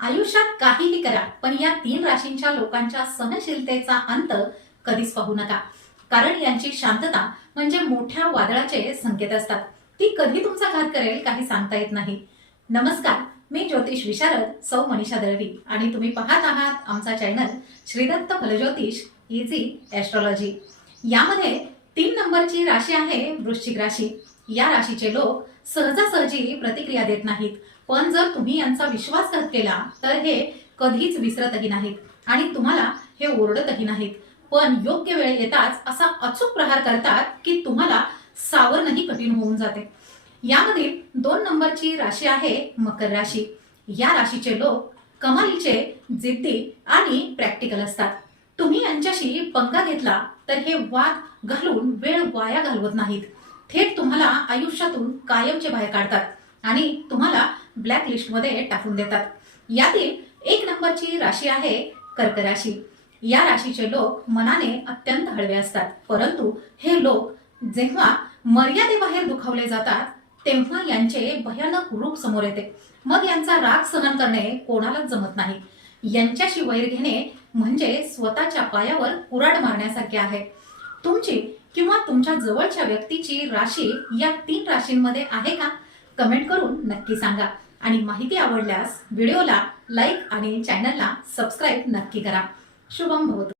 आयुष्यात काहीही करा, पण या 3 राशींच्या लोकांच्या सहनशीलतेचा अंत कधीच पाहू नका. कारण यांची शांतता म्हणजे मोठ्या वादळाचे संकेत असतात. ती कधी तुमचा घात करेल काही सांगता येत नाही. नमस्कार, मी ज्योतिष विशारद सौ मनीषा दळवी आणि तुम्ही पाहत आहात आमचा चॅनल श्रीदत्त फलज्योतिष इझी ॲस्ट्रॉलॉजी. यामध्ये 3 नंबरची राशी आहे वृश्चिक राशी. या राशीचे लोक सहजासहजी प्रतिक्रिया देत नाहीत, पण जर तुम्ही यांचा विश्वासघात केला तर हे कधीच विसरतही नाहीत आणि तुम्हाला हे ओरडतही नाहीत. पण योग्य वेळ येताच असा अचूक प्रहार करतात की तुम्हाला सावरणही कठीण होऊन जाते. यामधील 2 नंबरची राशी आहे मकर राशी. या राशीचे लोक कमालीचे, जिद्दी आणि प्रॅक्टिकल असतात. तुम्ही यांच्याशी पंगा घेतला तर हे वाद घालून वेळ वाया घालवत नाहीत. थेट तुम्हाला आयुष्यातून कायमचे बाहेर काढतात आणि तुम्हाला ब्लॅक लिस्टमध्ये टाकून देतात. यातील 1 नंबरची राशी आहे कर्क राशी. या राशीचे लोक मनाने अत्यंत हळवे असतात, परंतु हे लोक जेव्हा मर्यादेबाहेर दुखावले जातात तेव्हा यांचे भयानक रूप समोर येते. मग यांचा राग सहन करणे कोणालाच जमत नाही. यांच्याशी वैर घेणे म्हणजे स्वतःच्या पायावर कुऱ्हाड मारण्यासारखे आहे. तुमची किंवा तुमच्या जवळच्या व्यक्तीची राशी या 3 राशींमध्ये आहे का? कमेंट करून नक्की सांगा. आणि माहिती आवडल्यास व्हिडिओला लाईक आणि चॅनलला सबस्क्राईब नक्की करा. शुभम भवतु.